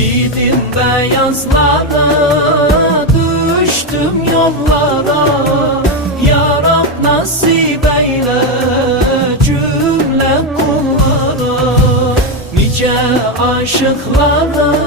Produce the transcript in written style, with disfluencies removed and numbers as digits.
Giydim beyazlara, düştüm yollara. Ya Rab nasip eyle cümle kullara. Nice aşıklara